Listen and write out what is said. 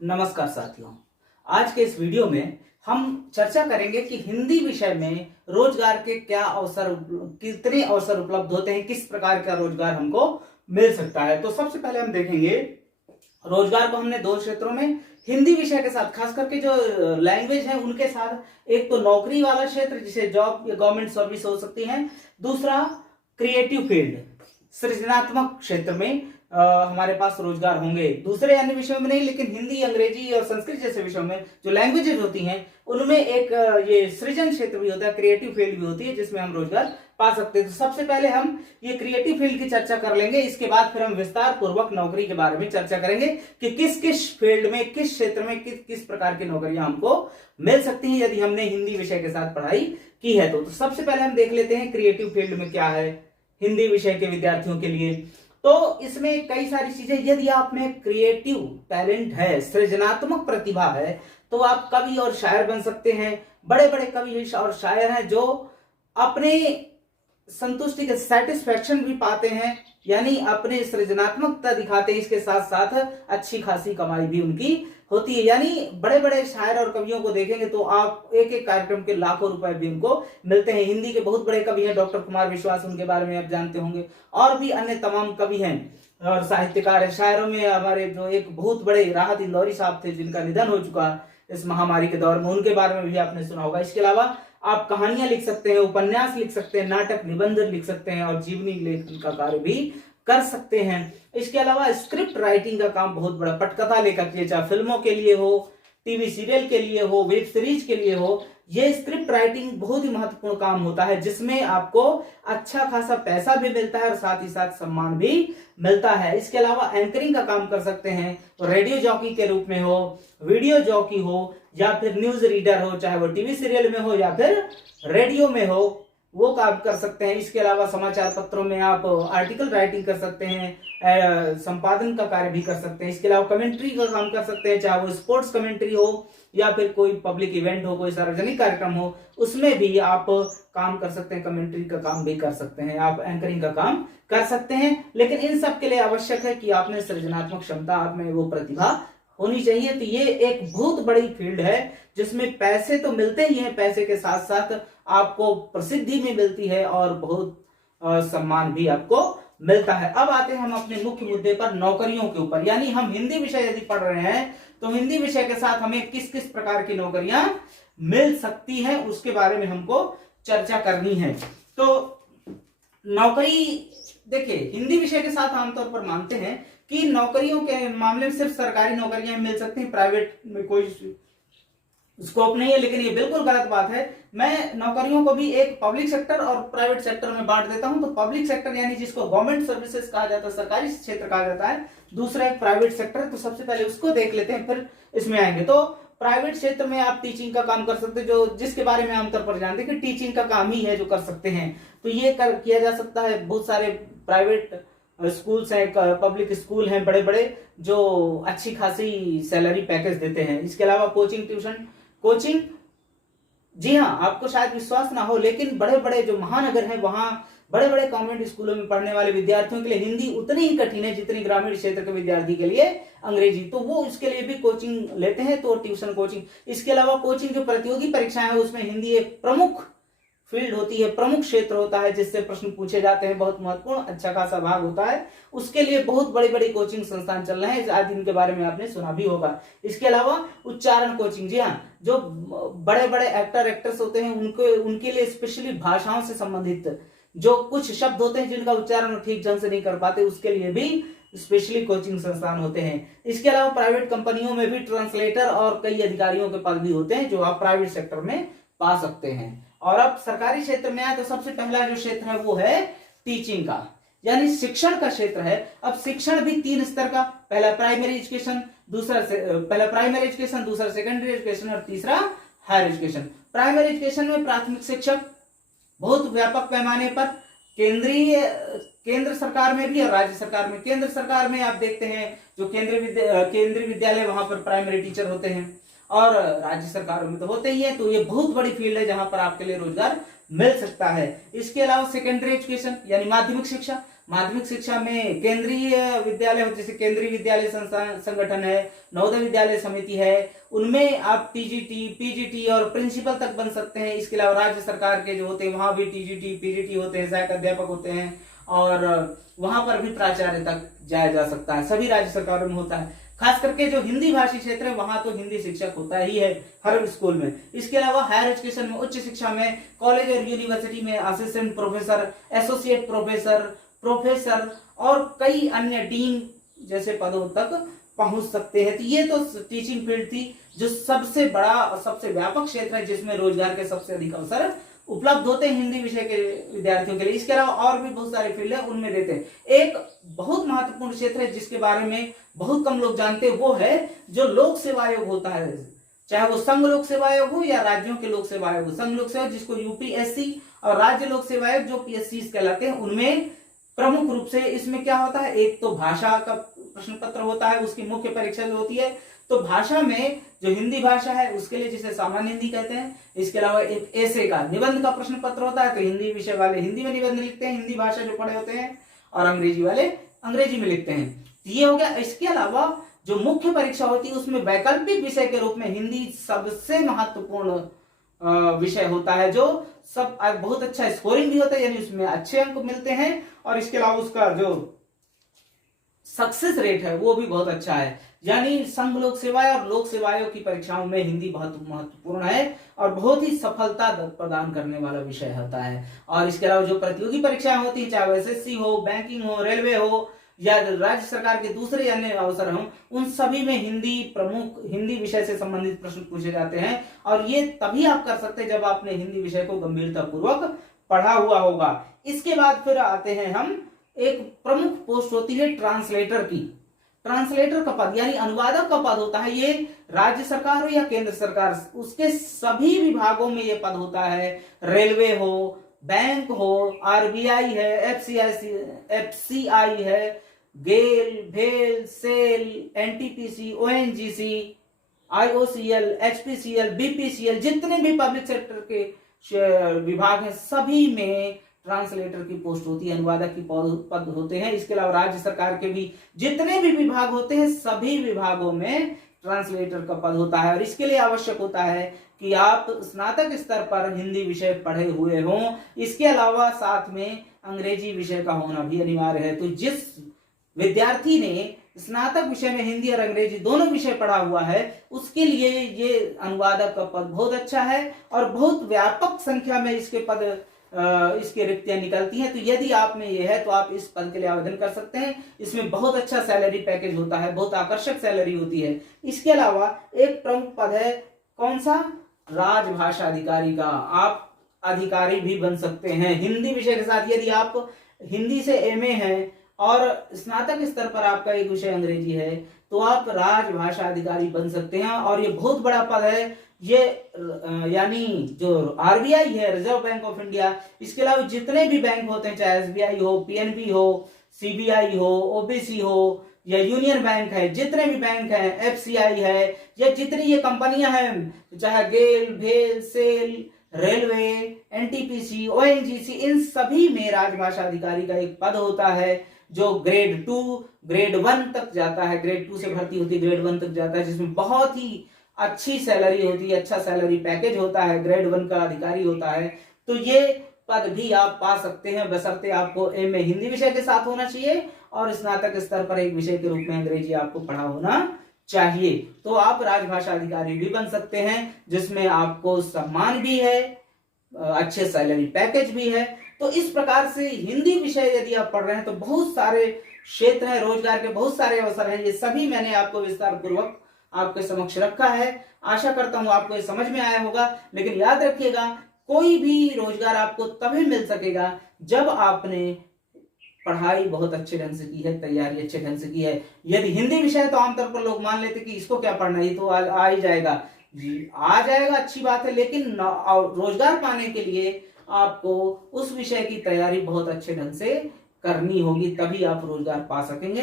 नमस्कार साथियों। आज के इस वीडियो में हम चर्चा करेंगे कि हिंदी विषय में रोजगार के कितने अवसर उपलब्ध होते हैं, किस प्रकार का रोजगार हमको मिल सकता है। तो सबसे पहले हम देखेंगे रोजगार को हमने दो क्षेत्रों में, हिंदी विषय के साथ, खास करके जो लैंग्वेज है उनके साथ, एक तो नौकरी वाला क्षेत्र जिसे जॉब या गवर्नमेंट सर्विस हो सकती है, दूसरा क्रिएटिव फील्ड सृजनात्मक क्षेत्र में हमारे पास रोजगार होंगे। दूसरे अन्य विषयों में नहीं, लेकिन हिंदी, अंग्रेजी और संस्कृत जैसे विषयों में जो लैंग्वेजेस होती हैं उनमें एक ये सृजन क्षेत्र भी होता है, क्रिएटिव फील्ड भी होती है जिसमें हम रोजगार पा सकते हैं। तो सबसे पहले हम ये क्रिएटिव फील्ड की चर्चा कर लेंगे, इसके बाद फिर हम विस्तार पूर्वक नौकरी के बारे में चर्चा करेंगे कि किस किस फील्ड में, किस क्षेत्र में किस प्रकार की नौकरियां हमको मिल सकती हैं यदि हमने हिंदी विषय के साथ पढ़ाई की है। तो सबसे पहले हम देख लेते हैं क्रिएटिव फील्ड में क्या है हिंदी विषय के विद्यार्थियों के लिए। तो इसमें कई सारी चीजें, यदि आप में क्रिएटिव टैलेंट है, सृजनात्मक प्रतिभा है, तो आप कवि और शायर बन सकते हैं। बड़े बड़े कवि और शायर हैं जो अपने संतुष्टि के सेटिस्फेक्शन भी पाते हैं, यानी अपने सृजनात्मकता दिखाते हैं, इसके साथ साथ अच्छी खासी कमाई भी उनकी होती है। यानी बड़े बड़े शायर और कवियों को देखेंगे तो आप एक एक कार्यक्रम के लाखों रुपए भी उनको मिलते हैं। हिंदी के बहुत बड़े कवि हैं, डॉक्टर कुमार विश्वास, उनके बारे में आप जानते होंगे, और भी अन्य तमाम कवि हैं और साहित्यकार है। शायरों में हमारे जो एक बहुत बड़े राहत इंदौरी साहब थे जिनका निधन हो चुका इस महामारी के दौर में, उनके बारे में भी आपने सुना होगा। इसके अलावा आप कहानियां लिख सकते हैं, उपन्यास लिख सकते हैं, नाटक, निबंध लिख सकते हैं और जीवनी लेखन का कार्य भी कर सकते हैं। इसके अलावा स्क्रिप्ट राइटिंग का काम बहुत बड़ा, पटकथा लेखक, चाहे फिल्मों के लिए हो, टीवी सीरियल के लिए हो, वेब सीरीज के लिए हो, ये स्क्रिप्ट राइटिंग बहुत ही महत्वपूर्ण काम होता है जिसमें आपको अच्छा खासा पैसा भी मिलता है और साथ ही साथ सम्मान भी मिलता है। इसके अलावा एंकरिंग का काम कर सकते हैं, तो रेडियो जॉकी के रूप में हो, वीडियो जॉकी हो, या फिर न्यूज रीडर हो, चाहे वो टीवी सीरियल में हो या फिर रेडियो में हो, वो काम कर सकते हैं। इसके अलावा समाचार पत्रों में आप आर्टिकल राइटिंग कर सकते हैं, संपादन का कार्य भी कर सकते हैं। इसके अलावा कमेंट्री का काम कर सकते हैं, चाहे वो स्पोर्ट्स कमेंट्री हो या फिर कोई पब्लिक इवेंट हो, कोई सार्वजनिक कार्यक्रम हो, उसमें भी आप काम कर सकते हैं, कमेंट्री का काम भी कर सकते हैं, आप एंकरिंग का काम कर सकते हैं। लेकिन इन सब के लिए आवश्यक है कि आपने सृजनात्मक क्षमता, आप में वो प्रतिभा होनी चाहिए। तो ये एक बहुत बड़ी फील्ड है जिसमें पैसे तो मिलते ही हैं, पैसे के साथ साथ आपको प्रसिद्धि भी मिलती है और बहुत सम्मान भी आपको मिलता है। अब आते हैं हम अपने मुख्य मुद्दे पर, नौकरियों के ऊपर। यानी हम हिंदी विषय यदि पढ़ रहे हैं तो हिंदी विषय के साथ हमें किस किस प्रकार की नौकरियां मिल सकती हैं उसके बारे में हमको चर्चा करनी है। तो नौकरी, देखिए, हिंदी विषय के साथ आमतौर पर मानते हैं कि नौकरियों के मामले में सिर्फ सरकारी नौकरियां मिल सकती हैं, प्राइवेट में कोई स्कोप नहीं है। लेकिन ये बिल्कुल गलत बात है। मैं नौकरियों को भी एक पब्लिक सेक्टर और प्राइवेट सेक्टर में बांट देता हूं। तो पब्लिक सेक्टर यानी जिसको गवर्नमेंट सर्विसेज कहा जाता है, सरकारी क्षेत्र कहा जाता है, दूसरा एक प्राइवेट सेक्टर। तो सबसे पहले उसको देख लेते हैं, फिर इसमें आएंगे। तो प्राइवेट क्षेत्र में आप टीचिंग का काम कर सकते हैं, जो जिसके बारे में आमतौर पर जानते हैं कि टीचिंग का काम ही है जो कर सकते हैं। तो ये किया जा सकता है। बहुत सारे प्राइवेट स्कूल्स हैं, पब्लिक स्कूल हैं बड़े बड़े, जो अच्छी खासी सैलरी पैकेज देते हैं। इसके अलावा कोचिंग, ट्यूशन कोचिंग, जी हाँ, आपको शायद विश्वास ना हो, लेकिन बड़े बड़े जो महानगर हैं वहां बड़े बड़े कॉन्वेंट स्कूलों में पढ़ने वाले विद्यार्थियों के लिए हिंदी उतनी ही कठिन है जितनी ग्रामीण क्षेत्र के विद्यार्थी के लिए अंग्रेजी। तो वो इसके लिए भी कोचिंग लेते हैं, तो ट्यूशन कोचिंग। इसके अलावा कोचिंग जो प्रतियोगी परीक्षाएं हैं उसमें हिंदी एक प्रमुख फील्ड होती है, प्रमुख क्षेत्र होता है जिससे प्रश्न पूछे जाते हैं, बहुत महत्वपूर्ण अच्छा खासा भाग होता है। उसके लिए बहुत बड़ी बड़ी कोचिंग संस्थान चल रहे हैं, आज इनके बारे में आपने सुना भी होगा। इसके अलावा उच्चारण कोचिंग, जी हाँ, जो बड़े बड़े एक्टर्स होते हैं उनके लिए स्पेशली भाषाओं से संबंधित जो कुछ शब्द होते हैं जिनका उच्चारण ठीक ढंग से नहीं कर पाते, उसके लिए भी स्पेशली कोचिंग संस्थान होते हैं। इसके अलावा प्राइवेट कंपनियों में भी ट्रांसलेटर और कई अधिकारियों के पद भी होते हैं जो आप प्राइवेट सेक्टर में पा सकते हैं। और अब सरकारी क्षेत्र में आए तो सबसे पहला जो क्षेत्र है वो है टीचिंग का, यानी शिक्षण का क्षेत्र है। अब शिक्षण भी 3 स्तर का, पहला प्राइमरी एजुकेशन, दूसरा सेकेंडरी एजुकेशन और तीसरा हायर एजुकेशन। प्राइमरी एजुकेशन में प्राथमिक शिक्षक बहुत व्यापक पैमाने पर केंद्र सरकार में भी और राज्य सरकार में। केंद्र सरकार में आप देखते हैं जो केंद्रीय विद्यालय, वहां पर प्राइमरी टीचर होते हैं, और राज्य सरकारों में तो होते ही है। तो ये बहुत बड़ी फील्ड है जहां पर आपके लिए रोजगार मिल सकता है। इसके अलावा सेकेंडरी एजुकेशन यानी माध्यमिक शिक्षा, माध्यमिक शिक्षा में केंद्रीय विद्यालय, जैसे केंद्रीय विद्यालय संगठन है, नवोदय विद्यालय समिति है, उनमें आप टीजीटी, पीजीटी और प्रिंसिपल तक बन सकते हैं। इसके अलावा राज्य सरकार के जो होते हैं वहां भी टीजीटी, पीजीटी होते हैं, सहायक अध्यापक होते हैं, और वहां पर भी प्राचार्य तक जाया जा सकता है। सभी राज्य सरकारों में होता है। खास करके जो हिंदी भाषी क्षेत्र है वहां तो हिंदी शिक्षक होता ही है हर स्कूल में। इसके अलावा हायर एजुकेशन में, उच्च शिक्षा में, कॉलेज और यूनिवर्सिटी में assistant professor, associate professor, professor और कई अन्य डीन जैसे पदों तक पहुंच सकते हैं। तो ये तो टीचिंग फील्ड थी, जो सबसे बड़ा और सबसे व्यापक क्षेत्र है जिसमें रोजगार के सबसे अधिक अवसर उपलब्ध होते हैं हिंदी विषय के विद्यार्थियों के लिए। इसके अलावा और भी बहुत सारे फील्ड है, उनमें देते हैं। एक बहुत महत्वपूर्ण क्षेत्र है जिसके बारे में बहुत कम लोग जानते हैं, वो है जो लोक सेवा आयोग होता है, चाहे वो संघ लोक सेवा आयोग हो या राज्यों के लोक सेवा आयोग हो। संघ लोक सेवा जिसको यूपीएससी और राज्य लोक सेवा आयोग जो पीएससी कहलाते हैं, उनमें प्रमुख रूप से इसमें क्या होता है, एक तो भाषा का प्रश्न पत्र होता है, उसकी मुख्य परीक्षा जो होती है, तो भाषा में जो हिंदी भाषा है उसके लिए जिसे सामान्य हिंदी कहते हैं। इसके अलावा एक ऐसे का निबंध का प्रश्न पत्र होता है, तो हिंदी विषय वाले हिंदी में निबंध लिखते हैं, हिंदी भाषा जो पढ़े होते हैं, और अंग्रेजी वाले अंग्रेजी में लिखते हैं। ये हो गया। इसके अलावा जो मुख्य परीक्षा होती है उसमें वैकल्पिक विषय के रूप में हिंदी सबसे महत्वपूर्ण विषय होता है, जो सब बहुत अच्छा स्कोरिंग भी होता है, यानी उसमें अच्छे अंक मिलते हैं, और इसके अलावा उसका जो सक्सेस रेट है वो भी बहुत अच्छा है। यानी संघ लोक सेवाएं और लोक सेवाओं की परीक्षाओं में हिंदी बहुत महत्वपूर्ण है और बहुत ही सफलता प्रदान करने वाला विषय होता है। और इसके अलावा जो प्रतियोगी परीक्षाएं होती है, चाहे एसएससी हो, बैंकिंग हो, रेलवे हो, या राज्य सरकार के दूसरे अन्य अवसर हों, उन सभी में हिंदी विषय से संबंधित प्रश्न पूछे जाते हैं। और ये तभी आप कर सकते हैं जब आपने हिंदी विषय को गंभीरता पूर्वक पढ़ा हुआ होगा। इसके बाद फिर आते हैं हम, एक प्रमुख पोस्ट होती है ट्रांसलेटर की। ट्रांसलेटर का पद यानी अनुवादक का पद होता है, ये राज्य सरकार हो या केंद्र सरकार, उसके सभी विभागों में ये पद होता है। रेलवे हो, बैंक हो, आरबीआई है, एफसीआई है, गेल, भेल, SAIL, NTPC, ONGC, IOCL, HPCL, BPCL, जितने भी पब्लिक सेक्टर के विभाग हैं सभी में ट्रांसलेटर की पोस्ट होती है, अनुवादक की पद होते हैं। इसके अलावा राज्य सरकार के भी जितने भी विभाग होते हैं सभी विभागों में ट्रांसलेटर का पद होता है। और इसके लिए आवश्यक होता है कि आप स्नातक स्तर पर हिंदी विषय पढ़े हुए हों। इसके अलावा साथ में अंग्रेजी विषय का होना भी अनिवार्य है। तो जिस विद्यार्थी ने स्नातक विषय में हिंदी और अंग्रेजी दोनों विषय पढ़ा हुआ है उसके लिए ये अनुवादक का पद बहुत अच्छा है, और बहुत व्यापक संख्या में इसके पद इसकी रिक्तियां निकलती हैं। तो यदि आप में ये है तो आप इस पद के लिए आवेदन कर सकते हैं। इसमें बहुत अच्छा सैलरी पैकेज होता है, बहुत आकर्षक सैलरी होती है। इसके अलावा एक प्रमुख पद है, कौन सा, राजभाषा अधिकारी का। आप अधिकारी भी बन सकते हैं हिंदी विषय के साथ। यदि आप हिंदी से एमए हैं और स्नातक स्तर पर आपका एक विषय अंग्रेजी है तो आप राजभाषा अधिकारी बन सकते हैं, और ये बहुत बड़ा पद है। ये यानी जो आरबीआई है, रिजर्व बैंक ऑफ इंडिया, इसके अलावा जितने भी बैंक होते हैं, चाहे एसबीआई हो, पीएनबी हो, सीबीआई हो, ओबीसी हो, या यूनियन बैंक है, जितने भी बैंक हैं, एफसीआई है, या जितनी ये कंपनियां हैं, चाहे गेल, भेल, सेल, रेलवे, एनटीपीसी, ओएनजीसी, इन सभी में राजभाषा अधिकारी का एक पद होता है जो ग्रेड 2, ग्रेड 1 तक जाता है। ग्रेड 2 से भर्ती होती है, ग्रेड 1 तक जाता है, जिसमें बहुत ही अच्छी सैलरी होती है, अच्छा सैलरी पैकेज होता है, ग्रेड 1 का अधिकारी होता है। तो ये पद भी आप पा सकते हैं, बशर्ते आपको एमए हिंदी विषय के साथ होना चाहिए और स्नातक स्तर पर एक विषय के रूप में अंग्रेजी आपको पढ़ा होना चाहिए। तो आप राजभाषा अधिकारी भी बन सकते हैं, जिसमें आपको सम्मान भी है, अच्छे सैलरी पैकेज भी है। तो इस प्रकार से हिंदी विषय यदि आप पढ़ रहे हैं तो बहुत सारे क्षेत्र हैं, रोजगार के बहुत सारे अवसर हैं। ये सभी मैंने आपको विस्तार पूर्वक आपके समक्ष रखा है। आशा करता हूं आपको ये समझ में आया होगा। लेकिन याद रखिएगा, कोई भी रोजगार आपको तभी मिल सकेगा जब आपने पढ़ाई बहुत अच्छे ढंग से की है, तैयारी अच्छे ढंग से की है। यदि हिंदी विषय है तो आमतौर पर लोग मान लेते कि इसको क्या पढ़ना है, ये तो आ ही जाएगा। जी आ जाएगा, अच्छी बात है, लेकिन रोजगार पाने के लिए आपको उस विषय की तैयारी बहुत अच्छे ढंग से करनी होगी, तभी आप रोजगार पा सकेंगे।